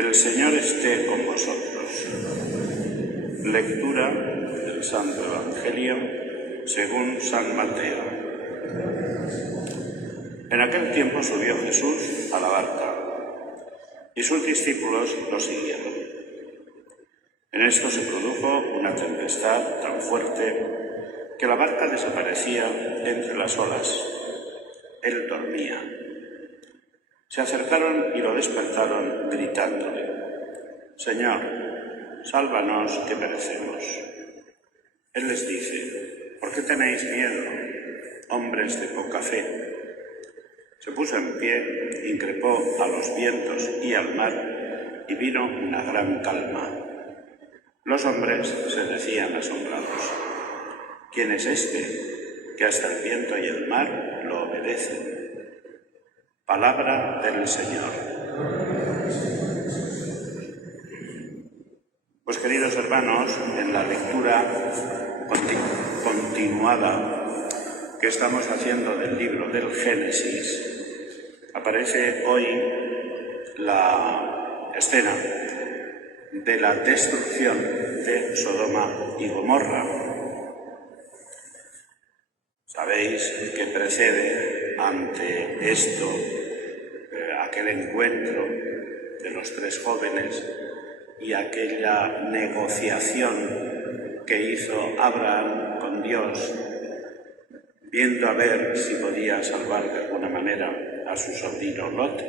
El Señor esté con vosotros. Lectura del Santo Evangelio según San Mateo. En aquel tiempo subió Jesús a la barca y sus discípulos lo siguieron. En esto se produjo una tempestad tan fuerte que la barca desaparecía entre las olas. Él dormía. Se acercaron y lo despertaron gritándole: «Señor, sálvanos que perecemos». Él les dice: «¿Por qué tenéis miedo, hombres de poca fe?». Se puso en pie, increpó a los vientos y al mar, y vino una gran calma. Los hombres se decían asombrados: «¿Quién es este, que hasta el viento y el mar lo obedecen?». Palabra del Señor. Pues, queridos hermanos, en la lectura continuada que estamos haciendo del libro del Génesis, aparece hoy la escena de la destrucción de Sodoma y Gomorra. Sabéis que precede ante esto aquel encuentro de los tres jóvenes y aquella negociación que hizo Abraham con Dios, viendo a ver si podía salvar de alguna manera a su sobrino Lot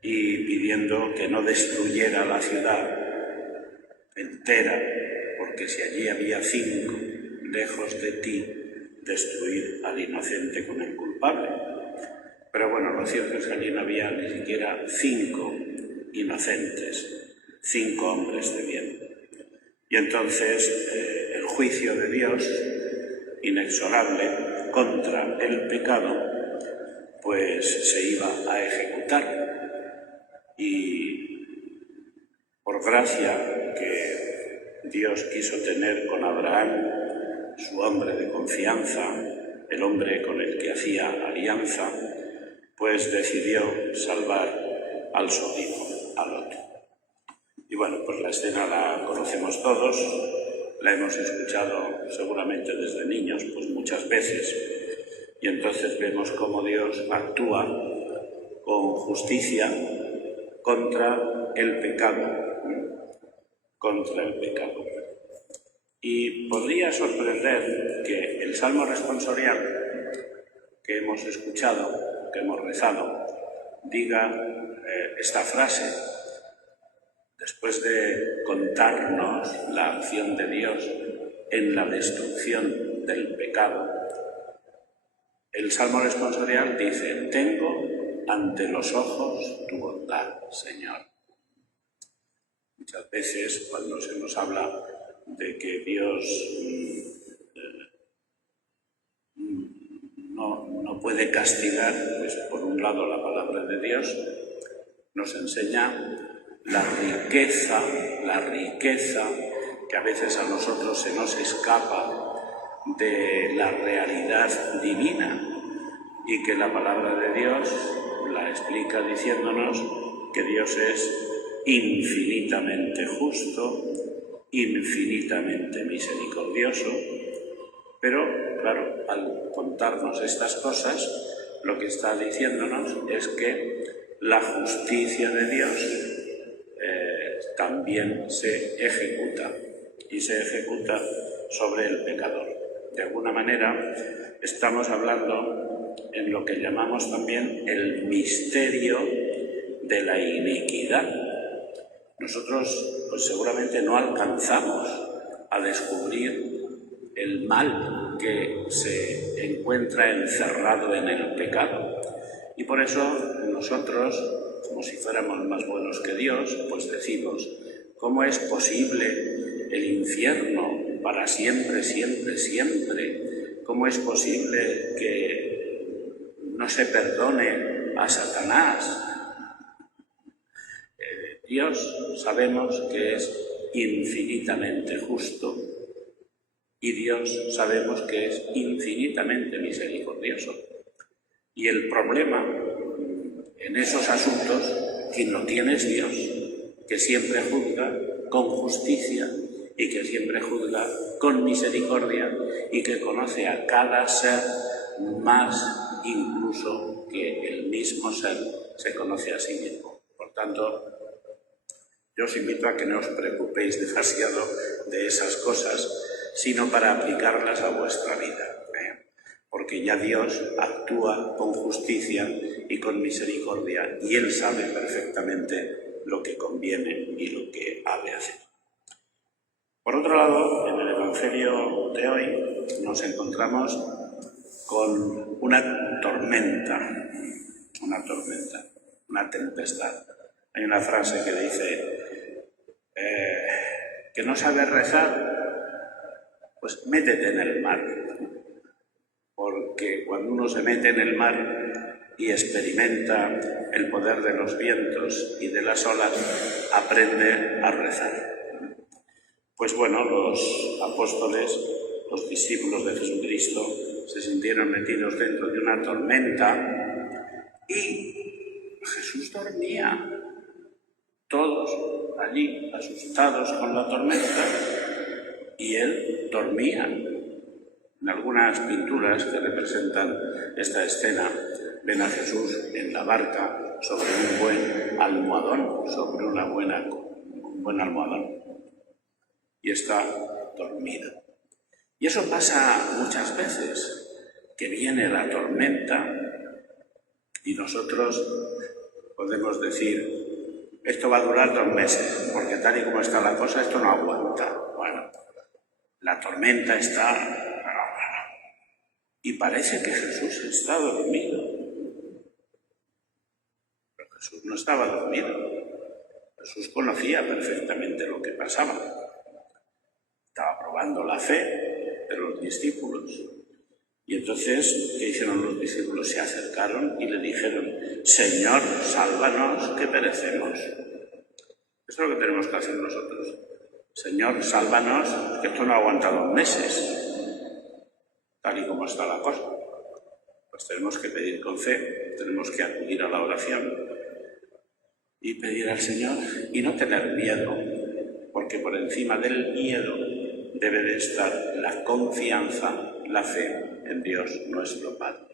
y pidiendo que no destruyera la ciudad entera, porque si allí había 5, lejos de ti destruir al inocente con el culpable. Pero bueno, lo cierto es que allí no había ni siquiera 5 inocentes, 5 hombres de bien. Y entonces el juicio de Dios, inexorable contra el pecado, pues se iba a ejecutar. Y por gracia que Dios quiso tener con Abraham, su hombre de confianza, el hombre con el que hacía alianza, pues decidió salvar al sobrino, a Lot. Y bueno, pues la escena la conocemos todos, la hemos escuchado seguramente desde niños pues muchas veces, y entonces vemos cómo Dios actúa con justicia contra el pecado, Y podría sorprender que el Salmo responsorial que hemos escuchado, que hemos rezado, diga esta frase, después de contarnos la acción de Dios en la destrucción del pecado. El Salmo responsorial dice: «Tengo ante los ojos tu bondad, Señor». Muchas veces, cuando se nos habla de que Dios no puede castigar, pues por un lado la palabra de Dios nos enseña la riqueza que a veces a nosotros se nos escapa de la realidad divina, y que la palabra de Dios la explica diciéndonos que Dios es infinitamente justo, infinitamente misericordioso. Pero, claro, al contarnos estas cosas, lo que está diciéndonos es que la justicia de Dios también se ejecuta, y se ejecuta sobre el pecador. De alguna manera, estamos hablando en lo que llamamos también el misterio de la iniquidad. Nosotros, pues seguramente no alcanzamos a descubrir el mal que se encuentra encerrado en el pecado. Y por eso nosotros, como si fuéramos más buenos que Dios, pues decimos: ¿cómo es posible el infierno para siempre, siempre, siempre? ¿Cómo es posible que no se perdone a Satanás? Dios sabemos que es infinitamente justo, y Dios sabemos que es infinitamente misericordioso. Y el problema en esos asuntos, quien lo tiene es Dios. que siempre juzga con justicia y que siempre juzga con misericordia y que conoce a cada ser más incluso que el mismo ser se conoce a sí mismo. Por tanto, yo os invito a que no os preocupéis demasiado de esas cosas, sino para aplicarlas a vuestra vida, porque ya Dios actúa con justicia y con misericordia y Él sabe perfectamente lo que conviene y lo que ha de hacer. Por otro lado, en el Evangelio de hoy nos encontramos con una tormenta, una tempestad. Hay una frase que dice que no sabes rezar, pues métete en el mar, porque cuando uno se mete en el mar y experimenta el poder de los vientos y de las olas, aprende a rezar. Pues bueno, los apóstoles, los discípulos de Jesucristo, se sintieron metidos dentro de una tormenta y Jesús dormía. Todos allí asustados con la tormenta y Él dormía. En algunas pinturas que representan esta escena ven a Jesús en la barca sobre un buen almohadón, sobre un buen almohadón. Y está dormido. Y eso pasa muchas veces, que viene la tormenta y nosotros podemos decir, esto va a durar 2 meses, porque tal y como está la cosa, esto no aguanta. Bueno, la tormenta está y parece que Jesús está dormido. Pero Jesús no estaba dormido. Jesús conocía perfectamente lo que pasaba. Estaba probando la fe de los discípulos. Y entonces, ¿qué hicieron los discípulos? Se acercaron y le dijeron, Señor, sálvanos, que perecemos. Eso es lo que tenemos que hacer nosotros. Señor, sálvanos, que esto no aguanta 2 meses, tal y como está la cosa. Pues tenemos que pedir con fe, tenemos que acudir a la oración y pedir al Señor y no tener miedo, porque por encima del miedo debe de estar la confianza, la fe en Dios nuestro Padre.